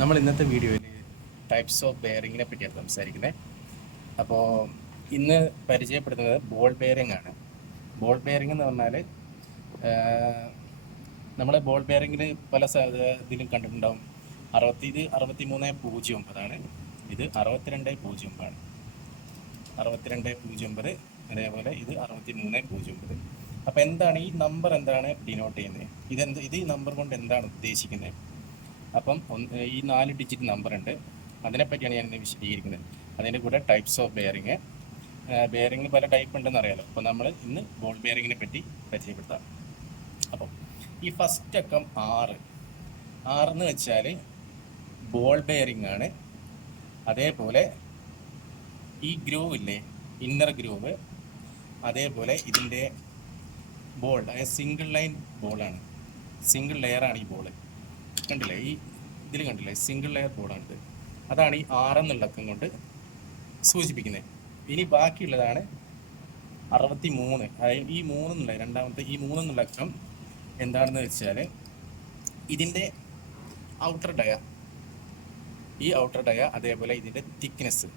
നമ്മൾ ഇന്നത്തെ വീഡിയോയിൽ ടൈപ്സ് ഓഫ് ബെയറിങ്ങിനെ പറ്റിയാണ് സംസാരിക്കുന്നത്. അപ്പോൾ ഇന്ന് പരിചയപ്പെടുത്തുന്നത് ബോൾ ബെയറിംഗ് ആണ്. ബോൾ ബെയറിംഗ് എന്ന് പറഞ്ഞാൽ നമ്മളെ ബോൾ ബെയറിങ്ങിൽ പല ഇതിലും കണ്ടിട്ടുണ്ടാവും. ഇത് 6309 ഇത് 6209 6209 അതേപോലെ ഇത് 6309. അപ്പോൾ എന്താണ് ഈ നമ്പർ, എന്താണ് ഡിനോട്ട് ചെയ്യുന്നത്, ഇത് ഈ നമ്പർ കൊണ്ട് എന്താണ് ഉദ്ദേശിക്കുന്നത്? അപ്പം ഈ 4 ഡിജിറ്റ് നമ്പർ ഉണ്ട്, അതിനെപ്പറ്റിയാണ് ഞാൻ ഇന്ന് വിശദീകരിക്കുന്നത്. അതിൻ്റെ കൂടെ ടൈപ്സ് ഓഫ് ബെയറിങ് പല ടൈപ്പ് ഉണ്ടെന്ന് അറിയാലോ. അപ്പോൾ നമ്മൾ ഇന്ന് ബോൾ ബെയറിങ്ങിനെ പറ്റി പരിചയപ്പെടുത്താം. അപ്പം ഈ ഫസ്റ്റ് അക്കം 6 എന്ന് വെച്ചാൽ ബോൾ ബെയറിംഗ് ആണ്. അതേപോലെ ഈ ഗ്രൂവ് ഇല്ലേ, ഇന്നർ ഗ്രൂവ്, അതേപോലെ ഇതിൻ്റെ ബോൾ സിംഗിൾ ലൈൻ ബോളാണ്, സിംഗിൾ ലെയറാണ് ഈ ബോൾ. കണ്ടില്ലേ, ഈ ഇതിൽ കണ്ടില്ലേ, സിംഗിൾ ലെയർ ബോർഡാണിത്. അതാണ് ഈ 6 എന്നുള്ള അക്കം കൊണ്ട് സൂചിപ്പിക്കുന്നത്. ഇനി ബാക്കിയുള്ളതാണ് 63. അതായത് ഈ 3 എന്നുള്ള രണ്ടാമത്തെ ഈ 3 എന്നുള്ള അക്കം എന്താണെന്ന് വെച്ചാൽ ഇതിൻ്റെ ഔട്ടർ ഡയ, ഈ ഔട്ടർ ഡയ, അതേപോലെ ഇതിൻ്റെ തിക്നെസ്,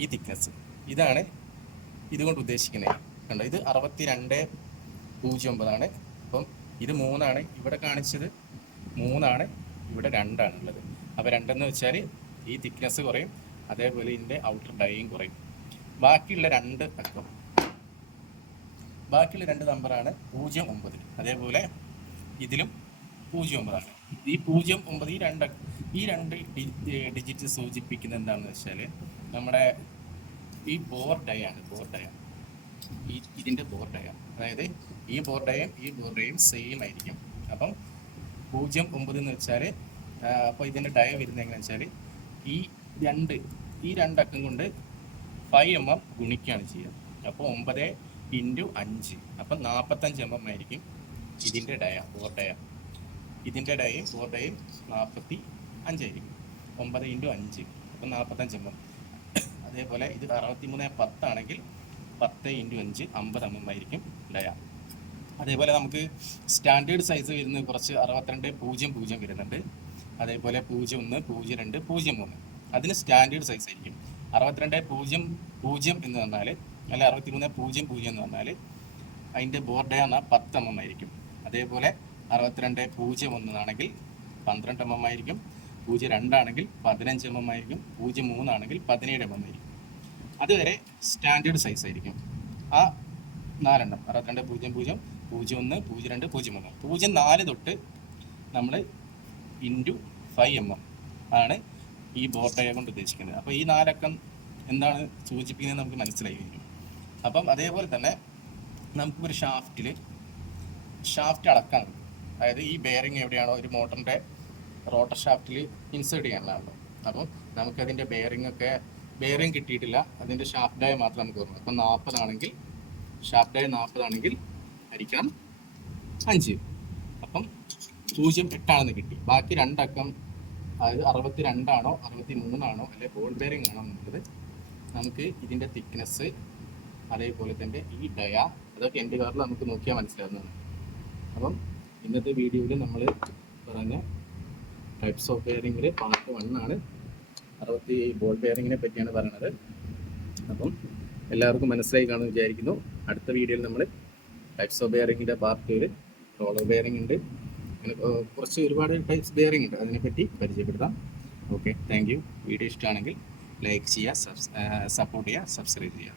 ഈ തിക്നെസ്, ഇതാണ് ഇതുകൊണ്ട് ഉദ്ദേശിക്കുന്നത്. കണ്ടോ, ഇത് 6209. അപ്പം ഇത് 3 ഇവിടെ കാണിച്ചത്, 3 ഇവിടെ 2 ഉള്ളത്. അപ്പോൾ 2 എന്ന് വെച്ചാൽ ഈ തിക്നെസ് കുറയും, അതേപോലെ ഇതിൻ്റെ ഔട്ടർ ഡൈയും കുറയും. ബാക്കിയുള്ള 2 അക്കം, ബാക്കിയുള്ള 2 നമ്പറാണ് 09. അതേപോലെ ഇതിലും 09. ഈ 09 ഈ രണ്ട് ഡിജിറ്റ് സൂചിപ്പിക്കുന്നത് എന്താണെന്ന് വെച്ചാൽ നമ്മുടെ ഈ ബോർഡയാണ്, ഇതിൻ്റെ ബോർഡയ. അതായത് ഈ ബോർഡയും സെയിം ആയിരിക്കും. അപ്പം 09 എന്ന് വെച്ചാൽ, അപ്പോൾ ഇതിൻ്റെ ഡയ വരുന്നത് എങ്ങനെയാണെന്ന് വെച്ചാൽ ഈ രണ്ട് അക്കം കൊണ്ട് 5 mm ഗുണിക്കുകയാണ് ചെയ്യുക. അപ്പോൾ 9 × 5, അപ്പം 45 mm ആയിരിക്കും ഇതിൻ്റെ ബോർഡയ. ഇതിൻ്റെ ബോർഡയും 45 ആയിരിക്കും. 9 × 5 അപ്പം 45 mm. അതേപോലെ ഇത് 6310 ആണെങ്കിൽ 10 × 5 50 mm ആയിരിക്കും ഡയ. അതേപോലെ നമുക്ക് സ്റ്റാൻഡേർഡ് സൈസ് വരുന്നത് കുറച്ച് 6200 വരുന്നുണ്ട്. അതേപോലെ 01, 02, 03 അതിന് സ്റ്റാൻഡേർഡ് സൈസ് ആയിരിക്കും. 6200 എന്ന് പറഞ്ഞാൽ, അല്ല 6300 എന്ന് പറഞ്ഞാൽ അതിൻ്റെ ബോർഡയ 10 mm ആയിരിക്കും. അതേപോലെ 6201 ആണെങ്കിൽ 12 mm ആയിരിക്കും. 02 ആണെങ്കിൽ 15 mm ആയിരിക്കും. 03 ആണെങ്കിൽ 17 mm ആയിരിക്കും. അതുവരെ സ്റ്റാൻഡേർഡ് സൈസ് ആയിരിക്കും. ആ 4 6200, 01, 02, 03. 04 തൊട്ട് നമ്മൾ × 5 mm ആണ് ഈ ബോർഡയ കൊണ്ട് ഉദ്ദേശിക്കുന്നത്. അപ്പോൾ ഈ 4 അക്കം എന്താണ് സൂചിപ്പിക്കുന്നത് നമുക്ക് മനസ്സിലായിരിക്കും. അപ്പം അതേപോലെ തന്നെ നമുക്കൊരു ഷാഫ്റ്റ് അളക്കാൻ, അതായത് ഈ ബെയറിങ് എവിടെയാണോ ഒരു മോട്ടറിൻ്റെ റോട്ടർ ഷാഫ്റ്റിൽ ഇൻസേർട്ട് ചെയ്യാനുള്ളതാണല്ലോ. അപ്പം നമുക്കതിൻ്റെ ബെയറിങ് കിട്ടിയിട്ടില്ല, അതിൻ്റെ ഷാഫ്റ്റ് ഡയ മാത്രം നമുക്ക് ഓർമ്മ. അപ്പം 40 ആണെങ്കിൽ, ഷാഫ്റ്റ് ഡയ 40 ആണെങ്കിൽ ഹരിക്കണം 5. അപ്പം 08 ആണെന്ന് കിട്ടി. ബാക്കി 2 അക്കം, അതായത് 62 ആണോ 63 ആണോ അല്ലെ ബോൾ ബെയറിംഗ് ആണോ എന്നുള്ളത് നമുക്ക് ഇതിൻ്റെ തിക്നെസ്, അതേപോലെ തന്നെ ഈ ഡയ, അതൊക്കെ എൻ്റെ കാറിൽ നമുക്ക് നോക്കിയാൽ മനസ്സിലാവുന്നതാണ്. അപ്പം ഇന്നത്തെ വീഡിയോയിൽ നമ്മൾ പറഞ്ഞ ടൈപ്സ് ഓഫ് ബെയറിങ്ങിൽ പാർട്ട് 1 ആണ്. ബോൾ ബെയറിങ്ങിനെ പറ്റിയാണ് പറയുന്നത്. അപ്പം എല്ലാവർക്കും മനസ്സിലായി കാണുമെന്ന് വിചാരിക്കുന്നു. അടുത്ത വീഡിയോയിൽ നമ്മൾ ടൈപ്സ് ഓഫ് ബെയറിങ്ങിൻ്റെ പാർട്ട് 2, റോളർ ബെയറിംഗ് ഉണ്ട്, അങ്ങനെ കുറച്ച് ഒരുപാട് ടൈപ്സ് ബെയറിംഗ് ഉണ്ട്, അതിനെപ്പറ്റി പരിചയപ്പെടുത്താം. Okay, thank you. വീഡിയോ ഇഷ്ടമാണെങ്കിൽ ലൈക്ക് ചെയ്യുക, സപ്പോർട്ട് ചെയ്യുക, സബ്സ്ക്രൈബ് ചെയ്യുക.